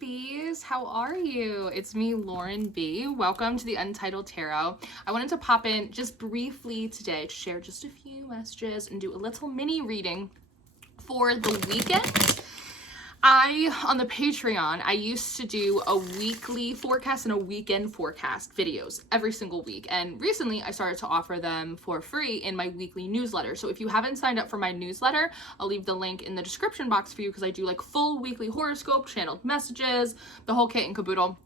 Bees, how are you? It's me, Lauren B. Welcome to the Untitled Tarot. I wanted to pop in just briefly today to share just a few messages and do a little mini reading for the weekend. On the Patreon, I used to do a weekly forecast and a weekend forecast videos every single week. And recently I started to offer them for free in my weekly newsletter. So if you haven't signed up for my newsletter, I'll leave the link in the description box for you because I do like full weekly horoscope, channeled messages, the whole kit and caboodle.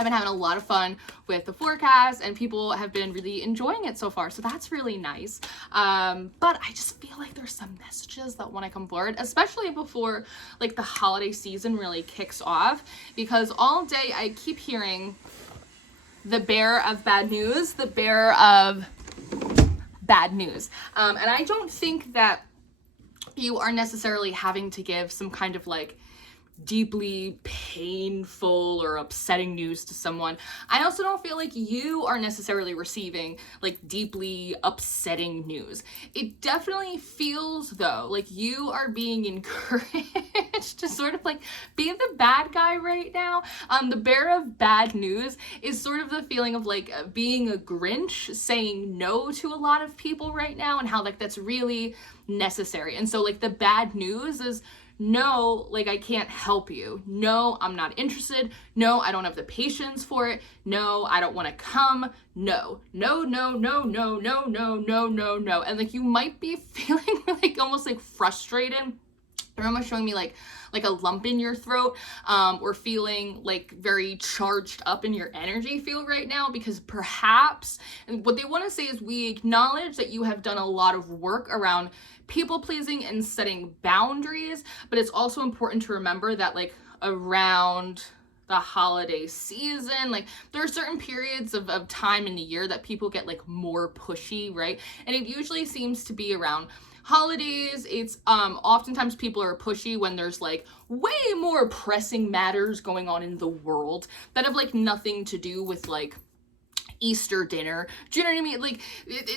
I've been having a lot of fun with the forecast and people have been really enjoying it so far. So that's really nice. But I just feel like there's some messages that want to come forward, especially before like the holiday season really kicks off, because all day I keep hearing the bearer of bad news, the bearer of bad news. And I don't think that you are necessarily having to give some kind of like deeply painful or upsetting news to someone. I also don't feel like you are necessarily receiving like deeply upsetting news. It definitely feels though like you are being encouraged to sort of like be the bad guy right now. The bearer of bad news is sort of the feeling of like being a Grinch, saying no to a lot of people right now, and how like that's really necessary. And so like the bad news is, no, like I can't help you. No, I'm not interested. No, I don't have the patience for it. No, I don't want to come. No, no, no, no, no, no, no, no, no, no. And like you might be feeling like almost like frustrated. They're almost showing me like a lump in your throat, or feeling like very charged up in your energy field right now, because perhaps, and what they want to say is, we acknowledge that you have done a lot of work around people pleasing and setting boundaries, but it's also important to remember that like around the holiday season, like there are certain periods of time in the year that people get like more pushy, right? And it usually seems to be around holidays. It's oftentimes people are pushy when there's like way more pressing matters going on in the world that have like nothing to do with like Easter dinner. Do you know what I mean? Like,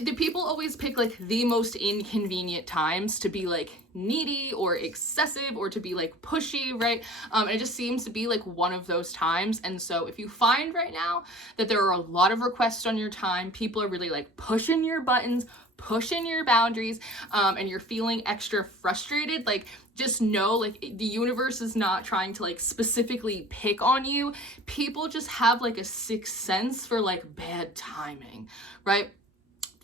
do people always pick like the most inconvenient times to be like needy or excessive or to be like pushy, right? And it just seems to be like one of those times. And so if you find right now that there are a lot of requests on your time, people are really like pushing your buttons, pushing your boundaries, and you're feeling extra frustrated, like just know like the universe is not trying to like specifically pick on you. People just have like a sixth sense for like bad timing, right?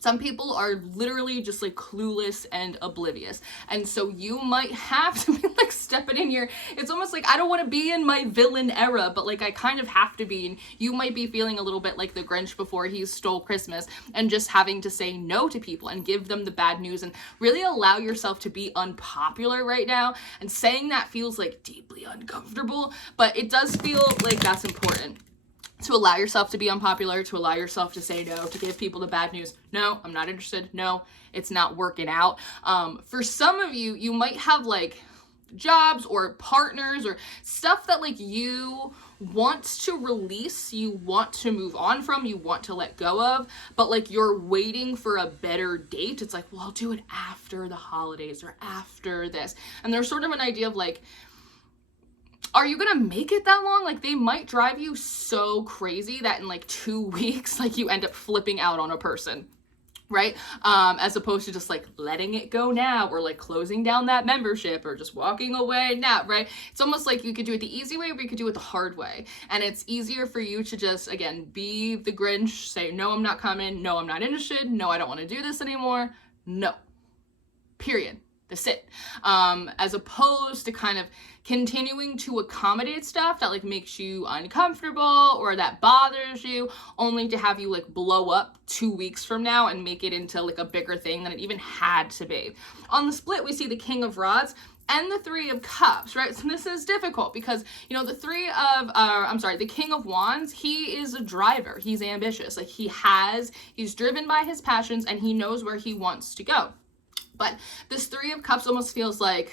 Some people are literally just like clueless and oblivious. And so you might have to be like stepping in your, it's almost like I don't want to be in my villain era, but like I kind of have to be. And you might be feeling a little bit like the Grinch before he stole Christmas, and just having to say no to people and give them the bad news and really allow yourself to be unpopular right now. And saying that feels like deeply uncomfortable, but it does feel like that's important. To allow yourself to be unpopular, to allow yourself to say no, to give people the bad news. No, I'm not interested. No, it's not working out. For some of you, you might have like jobs or partners or stuff that like you want to release, you want to move on from, you want to let go of, but like you're waiting for a better date. It's like, well, I'll do it after the holidays or after this. And there's sort of an idea of like, are you gonna make it that long? Like they might drive you so crazy that in like 2 weeks, like you end up flipping out on a person, right? As opposed to just like letting it go now, or like closing down that membership, or just walking away now, right? It's almost like you could do it the easy way, or you could do it the hard way. And it's easier for you to just, again, be the Grinch, say, no, I'm not coming. No, I'm not interested. No, I don't want to do this anymore. No, period. That's it. As opposed to kind of continuing to accommodate stuff that like makes you uncomfortable or that bothers you, only to have you like blow up 2 weeks from now and make it into like a bigger thing than it even had to be. On the split, we see the King of Rods and the Three of Cups, right? So this is difficult because, you know, the King of Wands, he is a driver. He's ambitious. Like he's driven by his passions and he knows where he wants to go. But this Three of Cups almost feels like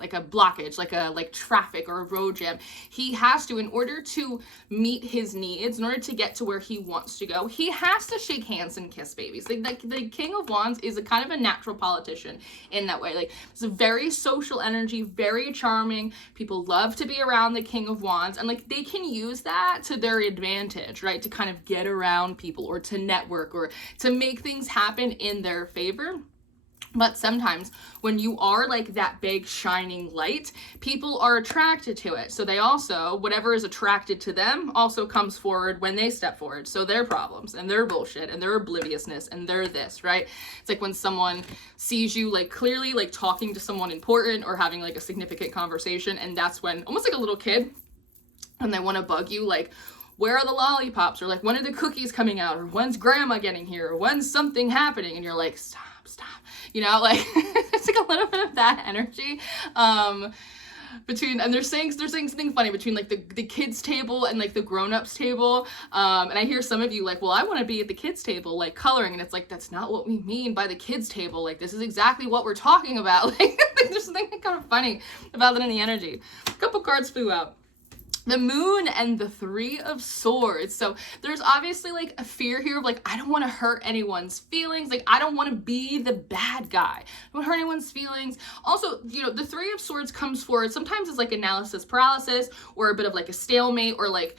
a blockage, like traffic or a road jam. He has to, in order to meet his needs, in order to get to where he wants to go, he has to shake hands and kiss babies. Like the King of Wands is a kind of a natural politician in that way. Like, it's a very social energy, very charming. People love to be around the King of Wands, and like they can use that to their advantage, right? To kind of get around people or to network or to make things happen in their favor. But sometimes when you are like that big shining light, people are attracted to it. So they also, whatever is attracted to them also comes forward when they step forward. So their problems and their bullshit and their obliviousness and their this, right? It's like when someone sees you like clearly like talking to someone important or having like a significant conversation, and that's when, almost like a little kid, and they want to bug you, like, where are the lollipops? Or like, when are the cookies coming out? Or when's grandma getting here? Or when's something happening? And you're like, stop. You know, like it's like a little bit of that energy. Between, and they're saying something funny between like the kids table and like the grown-ups table. And I hear some of you like, well, I want to be at the kids table, like coloring. And it's like, that's not what we mean by the kids table. Like, this is exactly what we're talking about. Like, there's something kind of funny about that in the energy. A couple cards flew out. The Moon and the Three of Swords. So there's obviously like a fear here of like, I don't want to hurt anyone's feelings. Like, I don't want to be the bad guy. I don't want to hurt anyone's feelings. Also, you know, the Three of Swords comes forward sometimes as like analysis paralysis or a bit of like a stalemate, or like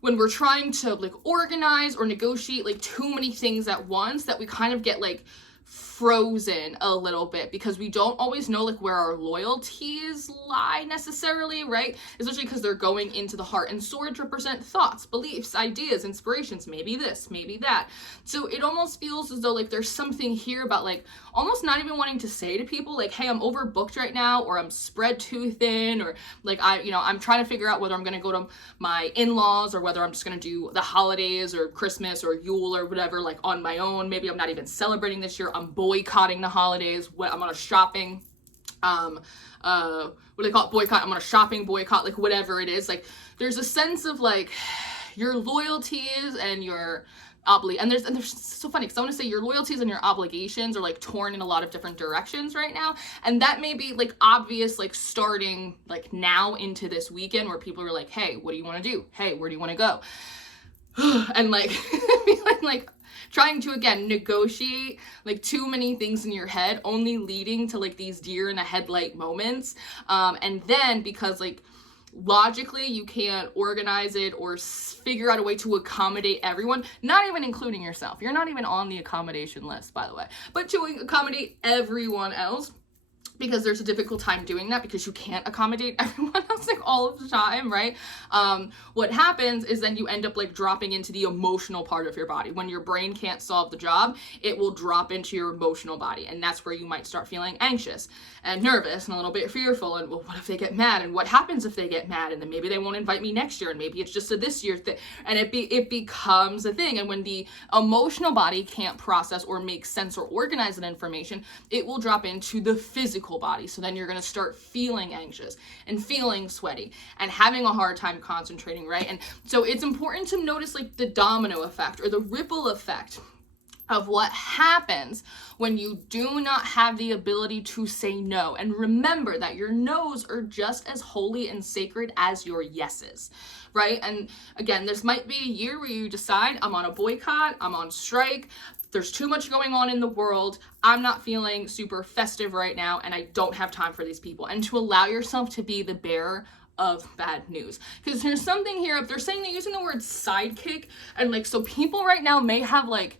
when we're trying to like organize or negotiate like too many things at once, that we kind of get like frozen a little bit because we don't always know like where our loyalties lie necessarily, right? Especially because they're going into the heart, and swords represent thoughts, beliefs, ideas, inspirations, maybe this, maybe that. So it almost feels as though like there's something here about like almost not even wanting to say to people like, hey, I'm overbooked right now, or I'm spread too thin, or like I'm trying to figure out whether I'm going to go to my in-laws or whether I'm just going to do the holidays or Christmas or Yule or whatever like on my own. Maybe I'm not even celebrating this year. I'm boycotting the holidays. I'm on a shopping, what do they call it? Boycott. I'm on a shopping boycott, like whatever it is. Like, there's a sense of like your loyalties and your and there's so funny because I want to say your loyalties and your obligations are like torn in a lot of different directions right now, and that may be like obvious, like starting like now into this weekend where people are like, hey, what do you want to do? Hey, where do you want to go? And like like trying to again negotiate like too many things in your head, only leading to like these deer in the headlight moments. And then because like logically you can't organize it or figure out a way to accommodate everyone, not even including yourself. You're not even on the accommodation list, by the way, but to accommodate everyone else, because there's a difficult time doing that because you can't accommodate everyone else like all of the time, right? What happens is then you end up like dropping into the emotional part of your body. When your brain can't solve the job, it will drop into your emotional body, and that's where you might start feeling anxious and nervous and a little bit fearful, and well, what if they get mad, and what happens if they get mad, and then maybe they won't invite me next year, and maybe it's just a this year thing, and it becomes a thing. And when the emotional body can't process or make sense or organize that information, it will drop into the physical body. So then you're going to start feeling anxious and feeling sweaty and having a hard time concentrating, right? And so it's important to notice like the domino effect or the ripple effect of what happens when you do not have the ability to say no. And remember that your no's are just as holy and sacred as your yeses, right? And again, this might be a year where you decide, I'm on a boycott, I'm on strike, there's too much going on in the world, I'm not feeling super festive right now, and I don't have time for these people. And to allow yourself to be the bearer of bad news. Because there's something here, they're saying they're using the word sidekick, and like, so people right now may have like,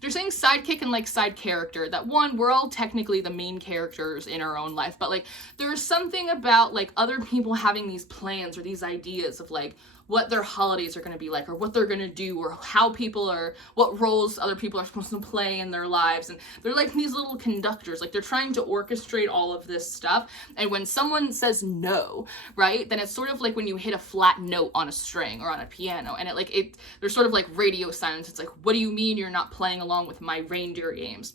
they're saying sidekick and like side character, that one, we're all technically the main characters in our own life, but like there's something about like other people having these plans or these ideas of like what their holidays are going to be like, or what they're going to do, or how people are, what roles other people are supposed to play in their lives. And they're like these little conductors, like they're trying to orchestrate all of this stuff. And when someone says no, right, then it's sort of like when you hit a flat note on a string or on a piano, and there's sort of like radio silence. It's like, what do you mean you're not playing along with my reindeer games?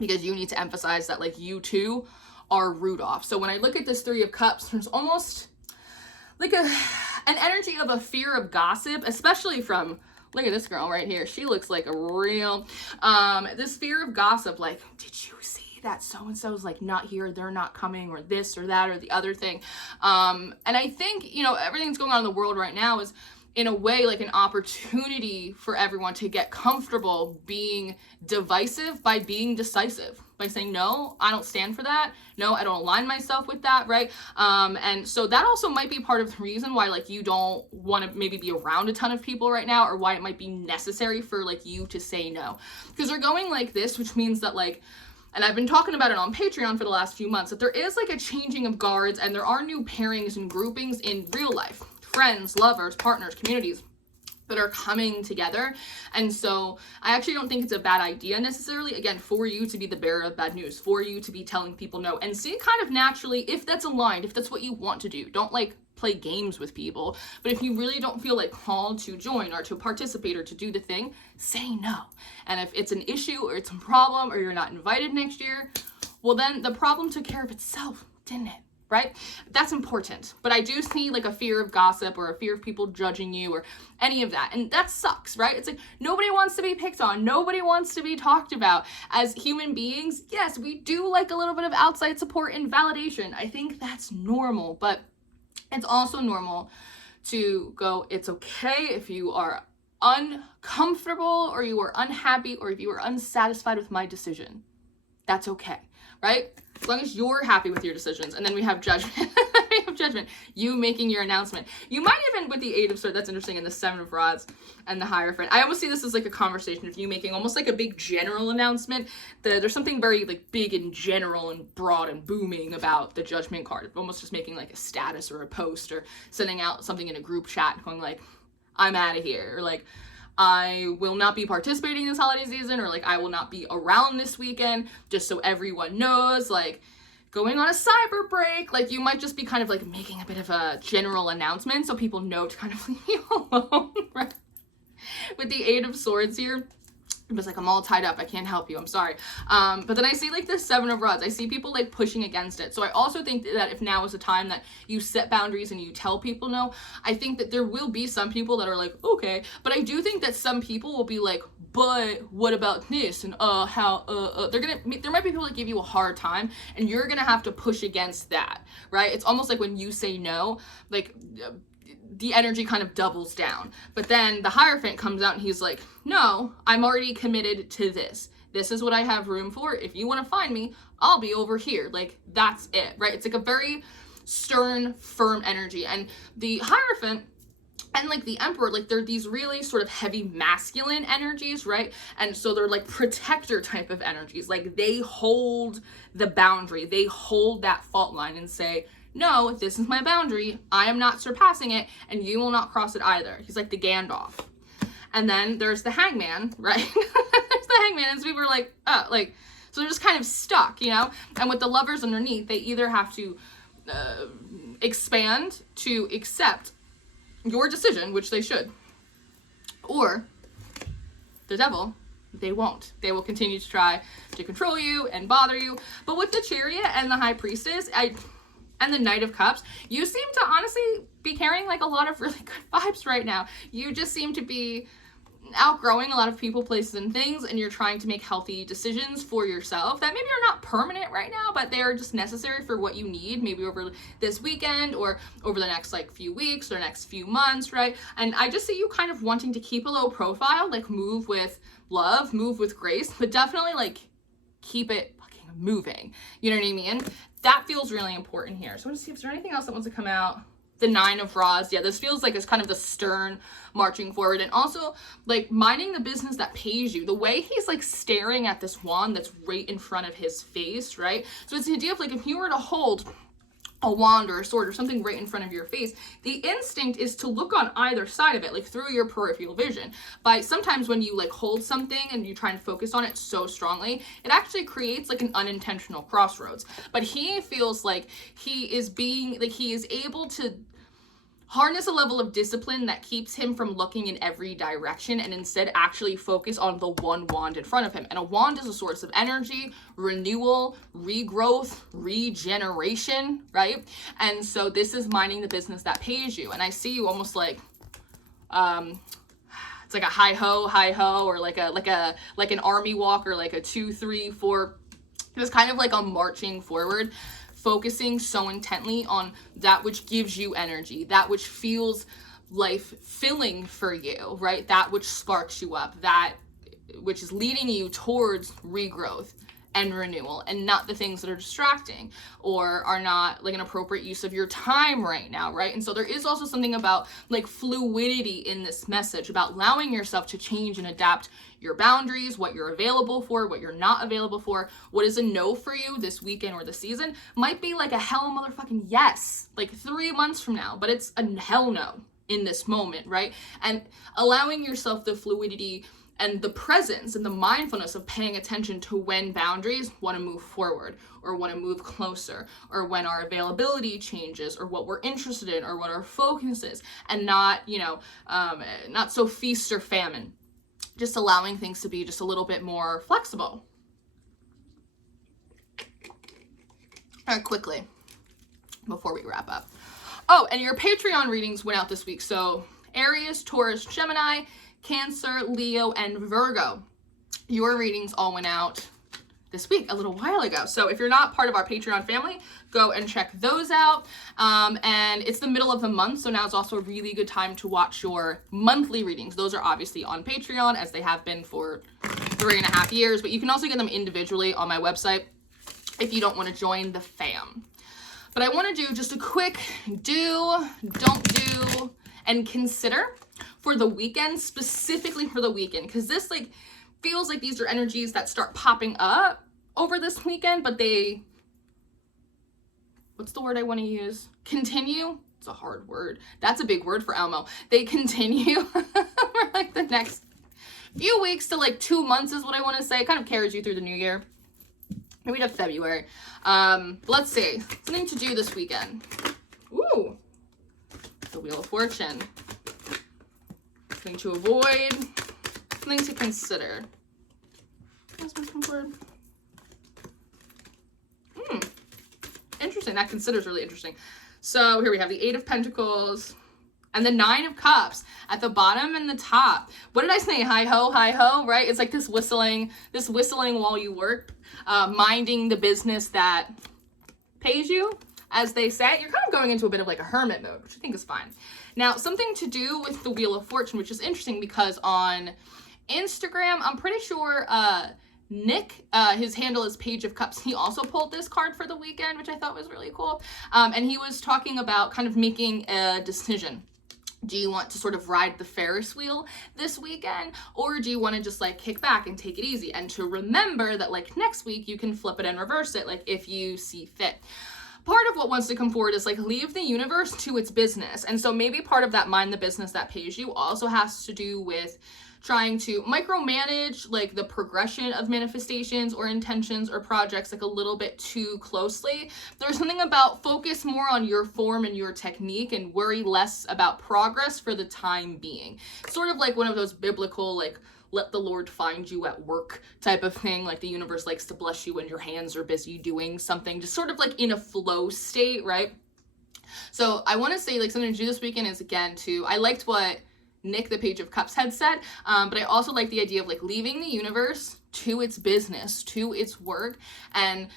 Because you need to emphasize that like you too are Rudolph. So when I look at this Three of Cups, there's almost like an energy of a fear of gossip, especially from, look at this girl right here. She looks like a real, this fear of gossip, like, did you see that so-and-so's like not here, they're not coming, or this or that or the other thing. And I think, you know, everything that's going on in the world right now is in a way like an opportunity for everyone to get comfortable being divisive by being decisive, by saying, no, I don't stand for that. No, I don't align myself with that, right? And so that also might be part of the reason why like you don't want to maybe be around a ton of people right now, or why it might be necessary for like you to say no. Because they're going like this, which means that like, and I've been talking about it on Patreon for the last few months, that there is like a changing of guards and there are new pairings and groupings in real life. Friends, lovers, partners, communities that are coming together. And so I actually don't think it's a bad idea necessarily, again, for you to be the bearer of bad news, for you to be telling people no, and see kind of naturally if that's aligned, if that's what you want to do. Don't like play games with people, but if you really don't feel like called to join or to participate or to do the thing, say no. And if it's an issue or it's a problem or you're not invited next year, well then the problem took care of itself, didn't it? Right? That's important. But I do see like a fear of gossip or a fear of people judging you or any of that. And that sucks, right? It's like nobody wants to be picked on. Nobody wants to be talked about. As human beings, yes, we do like a little bit of outside support and validation. I think that's normal, but it's also normal to go, it's okay if you are uncomfortable or you are unhappy or if you are unsatisfied with my decision. That's okay, right? As long as you're happy with your decisions. And then we have judgment. We have judgment. You making your announcement. You might even, with the 8 of Swords, that's interesting, and the 7 of Rods and the Hierophant. I almost see this as like a conversation of you making almost like a big general announcement. There's something very like big and general and broad and booming about the Judgment card. Almost just making like a status or a post or sending out something in a group chat going like, I'm out of here. Or like, I will not be participating this holiday season, or like I will not be around this weekend, just so everyone knows, like going on a cyber break. Like you might just be kind of like making a bit of a general announcement so people know to kind of leave you alone, right? With the 8 of Swords here, it was like, I'm all tied up, I can't help you, I'm sorry. But then I see like the 7 of Rods. I see people like pushing against it. So I also think that if now is a time that you set boundaries and you tell people no, I think that there will be some people that are like, okay. But I do think that some people will be like, but what about this? And there might be people that give you a hard time and you're gonna have to push against that, right? It's almost like when you say no, like, the energy kind of doubles down. But then the Hierophant comes out and he's like, no, I'm already committed to this. This is what I have room for. If you want to find me, I'll be over here. Like, that's it, right? It's like a very stern, firm energy. And the Hierophant and like the Emperor, like they're these really sort of heavy masculine energies, right? And so they're like protector type of energies. Like they hold the boundary. They hold that fault line and say, no, this is my boundary. I am not surpassing it, and you will not cross it either. He's like the Gandalf. And then there's the Hangman, right? There's the Hangman, and so people are like, oh, like, so they're just kind of stuck, you know? And with the Lovers underneath, they either have to expand to accept your decision, which they should, or the Devil, they won't. They will continue to try to control you and bother you. But with the Chariot and the High Priestess, and the Knight of Cups, you seem to honestly be carrying like a lot of really good vibes right now. You just seem to be outgrowing a lot of people, places, and things, and you're trying to make healthy decisions for yourself that maybe are not permanent right now, but they are just necessary for what you need, maybe over this weekend or over the next like few weeks or next few months, right? And I just see you kind of wanting to keep a low profile, like move with love, move with grace, but definitely like keep it fucking moving. You know what I mean? That feels really important here. So I want to see if there's anything else that wants to come out. The 9 of Rods. Yeah, this feels like it's kind of the stern marching forward. And also, like, minding the business that pays you. The way he's, like, staring at this wand that's right in front of his face, right? So it's the idea of, like, if you were to hold a wand or a sword or something right in front of your face, the instinct is to look on either side of it, like through your peripheral vision. But sometimes when you like hold something and you try and focus on it so strongly, it actually creates like an unintentional crossroads. But he feels like he is able to harness a level of discipline that keeps him from looking in every direction and instead actually focus on the one wand in front of him. And a wand is a source of energy, renewal, regrowth, regeneration, right? And so this is minding the business that pays you. And I see you almost like, it's like a hi ho, or like an army walk, or like a 2, 3, 4 just kind of like a marching forward, focusing so intently on that which gives you energy, that which feels life filling for you, right? That which sparks you up, that which is leading you towards regrowth and renewal, and not the things that are distracting or are not like an appropriate use of your time right now, right? And so there is also something about like fluidity in this message, about allowing yourself to change and adapt your boundaries, what you're available for, what you're not available for. What is a no for you this weekend or the season might be like a hell motherfucking yes, like 3 months from now, but it's a hell no in this moment, right? And allowing yourself the fluidity and the presence and the mindfulness of paying attention to when boundaries want to move forward or want to move closer, or when our availability changes, or what we're interested in, or what our focus is, and not, not so feast or famine. Just allowing things to be just a little bit more flexible. All right, quickly, before we wrap up. Oh, and your Patreon readings went out this week. So Aries, Taurus, Gemini, Cancer, Leo, and Virgo. Your readings all went out this week, a little while ago. So if you're not part of our Patreon family, go and check those out. And it's the middle of the month, so now it's also a really good time to watch your monthly readings. Those are obviously on Patreon, as they have been for 3.5 years, but you can also get them individually on my website if you don't want to join the fam. But I want to do just a quick do, don't do, and consider for the weekend, specifically for the weekend, because this like feels like these are energies that start popping up over this weekend, but they, what's the word I want to use? Continue? It's a hard word. That's a big word for Elmo. They continue for like the next few weeks to like 2 months is what I want to say. It kind of carries you through the new year. Maybe to February. Let's see. Something to do this weekend. Ooh. The Wheel of Fortune. Something to avoid. Something to consider. What's my word? Interesting. That consider is really interesting. So here we have the 8 of Pentacles and the 9 of Cups at the bottom and the top. What did I say? Hi ho, right? It's like this whistling while you work, minding the business that pays you, as they say. You're kind of going into a bit of like a hermit mode, which I think is fine. Now, something to do with the Wheel of Fortune, which is interesting because on Instagram, I'm pretty sure Nick, his handle is Page of Cups. He also pulled this card for the weekend, which I thought was really cool. And he was talking about kind of making a decision. Do you want to sort of ride the Ferris wheel this weekend, or do you want to just like kick back and take it easy, and to remember that like next week you can flip it and reverse it, like if you see fit. Part of what wants to come forward is like leave the universe to its business. And so maybe part of that mind the business that pays you also has to do with trying to micromanage like the progression of manifestations or intentions or projects like a little bit too closely. There's something about focus more on your form and your technique and worry less about progress for the time being. Sort of like one of those biblical like let the Lord find you at work type of thing. Like the universe likes to bless you when your hands are busy doing something, just sort of like in a flow state, right? So I want to say like something to do this weekend is again I liked what Nick, the Page of Cups, had said, but I also like the idea of like leaving the universe to its business, to its work. And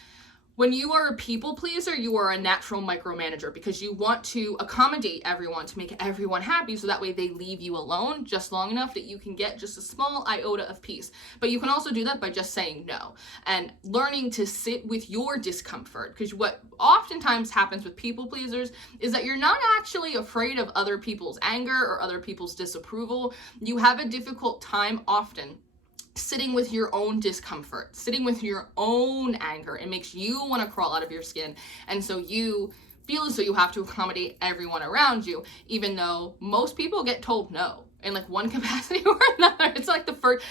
when you are a people pleaser, you are a natural micromanager because you want to accommodate everyone to make everyone happy, so that way they leave you alone just long enough that you can get just a small iota of peace. But you can also do that by just saying no and learning to sit with your discomfort, because what oftentimes happens with people pleasers is that you're not actually afraid of other people's anger or other people's disapproval. You have a difficult time often sitting with your own discomfort, sitting with your own anger. It makes you want to crawl out of your skin. And so you feel as though you have to accommodate everyone around you, even though most people get told no in like one capacity or another. It's like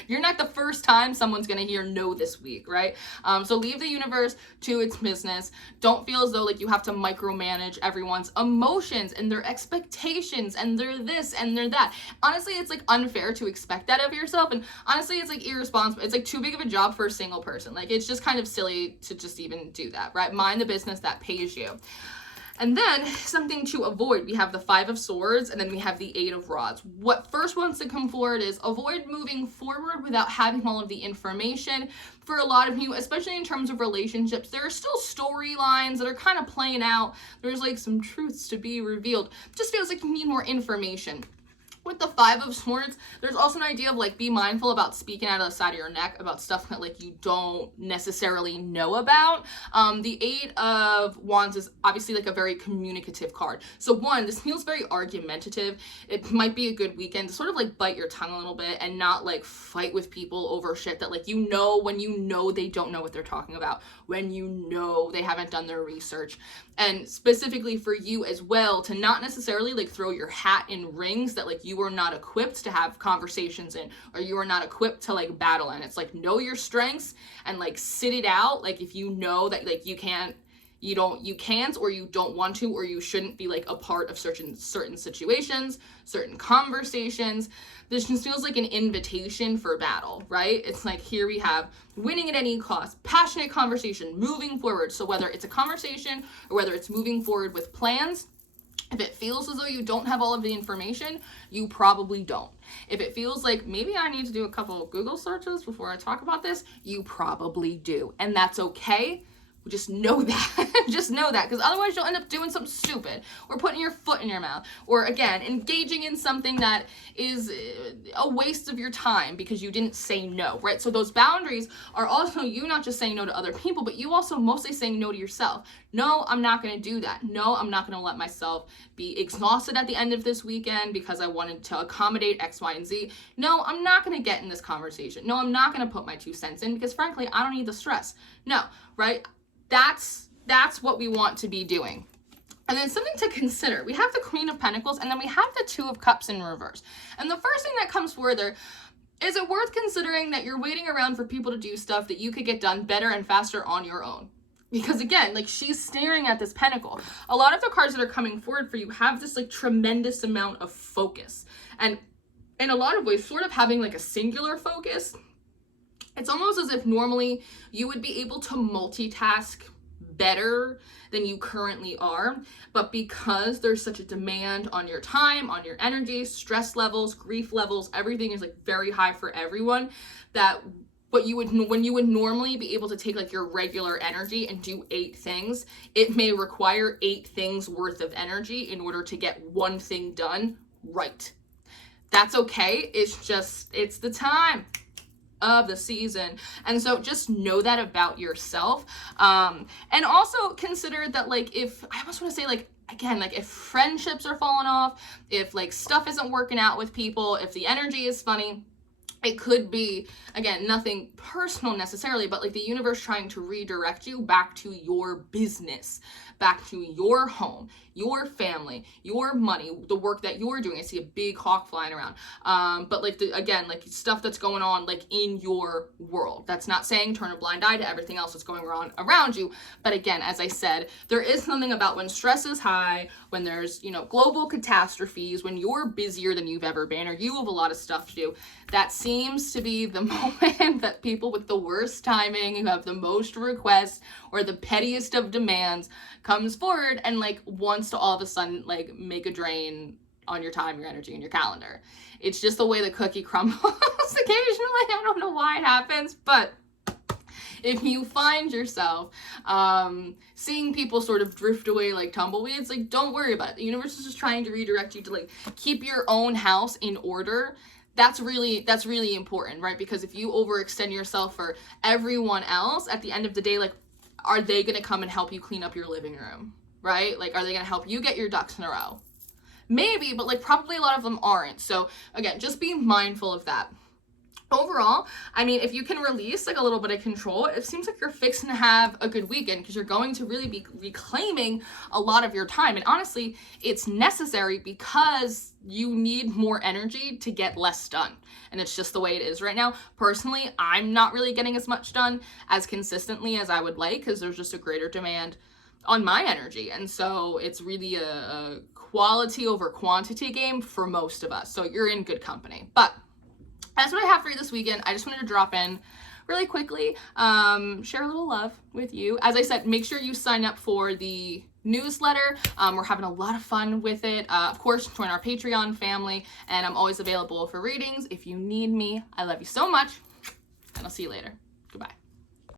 you're not the first time someone's going to hear no this week, right? So leave the universe to its business. Don't feel as though like you have to micromanage everyone's emotions and their expectations and their this and their that. Honestly, it's like unfair to expect that of yourself. And honestly, it's like irresponsible. It's like too big of a job for a single person. Like it's just kind of silly to just even do that, right? Mind the business that pays you. And then something to avoid, we have the 5 of Swords, and then we have the 8 of Rods. What first wants to come forward is avoid moving forward without having all of the information. For a lot of you, especially in terms of relationships, there are still storylines that are kind of playing out. There's like some truths to be revealed. Just feels like you need more information. With the 5 of Swords, there's also an idea of like be mindful about speaking out of the side of your neck about stuff that like you don't necessarily know about. The 8 of Wands is obviously like a very communicative card. So one, this feels very argumentative. It might be a good weekend to sort of like bite your tongue a little bit and not like fight with people over shit that like you know when you know they don't know what they're talking about, when you know they haven't done their research. And specifically for you as well, to not necessarily like throw your hat in rings that like you are not equipped to have conversations in, or you are not equipped to like battle in. It's like know your strengths and like sit it out. Like if you know that like you can't or you don't want to or you shouldn't be like a part of certain situations, certain conversations. This just feels like an invitation for battle, right? It's like here we have winning at any cost, passionate conversation, moving forward. So whether it's a conversation or whether it's moving forward with plans, if it feels as though you don't have all of the information, you probably don't. If it feels like maybe I need to do a couple of Google searches before I talk about this, you probably do. And that's okay. Just know that. Just know that, because otherwise you'll end up doing something stupid or putting your foot in your mouth or again engaging in something that is a waste of your time because you didn't say no, right? So those boundaries are also you not just saying no to other people, but you also mostly saying no to yourself. No, I'm not going to do that. No, I'm not going to let myself be exhausted at the end of this weekend because I wanted to accommodate X, Y, and Z. No, I'm not going to get in this conversation. No, I'm not going to put my 2 cents in because frankly, I don't need the stress. No, right? That's what we want to be doing. And then something to consider. We have the Queen of Pentacles and then we have the 2 of Cups in reverse. And the first thing that comes further, is it worth considering that you're waiting around for people to do stuff that you could get done better and faster on your own? Because again, like she's staring at this pentacle. A lot of the cards that are coming forward for you have this like tremendous amount of focus. And in a lot of ways, sort of having like a singular focus. It's almost as if normally you would be able to multitask better than you currently are, but because there's such a demand on your time, on your energy, stress levels, grief levels, everything is like very high for everyone, that when you would normally be able to take like your regular energy and do 8 things, it may require 8 things worth of energy in order to get one thing done right. That's okay. It's the time of the season. And so just know that about yourself. And also consider that like if, I almost want to say like, again, like if friendships are falling off, if like stuff isn't working out with people, if the energy is funny, it could be, again, nothing personal necessarily, but like the universe trying to redirect you back to your business, back to your home, your family, your money, the work that you're doing. I see a big hawk flying around. But like, again, like stuff that's going on like in your world. That's not saying turn a blind eye to everything else that's going on around you. But again, as I said, there is something about when stress is high, when there's, global catastrophes, when you're busier than you've ever been, or you have a lot of stuff to do, that seems to be the moment that people with the worst timing, who have the most requests or the pettiest of demands, comes forward and like wants to all of a sudden like make a drain on your time, your energy, and your calendar. It's just the way the cookie crumbles occasionally. I don't know why it happens, but if you find yourself seeing people sort of drift away like tumbleweeds, like don't worry about it. The universe is just trying to redirect you to like keep your own house in order. That's really important, right? Because if you overextend yourself for everyone else, at the end of the day, like, are they going to come and help you clean up your living room, right? Like, are they going to help you get your ducks in a row? Maybe, but like probably a lot of them aren't. So again, just be mindful of that. Overall, I mean, if you can release like a little bit of control, it seems like you're fixing to have a good weekend because you're going to really be reclaiming a lot of your time. And honestly, it's necessary because you need more energy to get less done. And it's just the way it is right now. Personally, I'm not really getting as much done as consistently as I would like because there's just a greater demand on my energy. And so it's really a quality over quantity game for most of us. So you're in good company. But that's what I have for you this weekend. I just wanted to drop in really quickly, share a little love with you. As I said, make sure you sign up for the newsletter. We're having a lot of fun with it. Of course, join our Patreon family, and I'm always available for readings if you need me. I love you so much, and I'll see you later. Goodbye.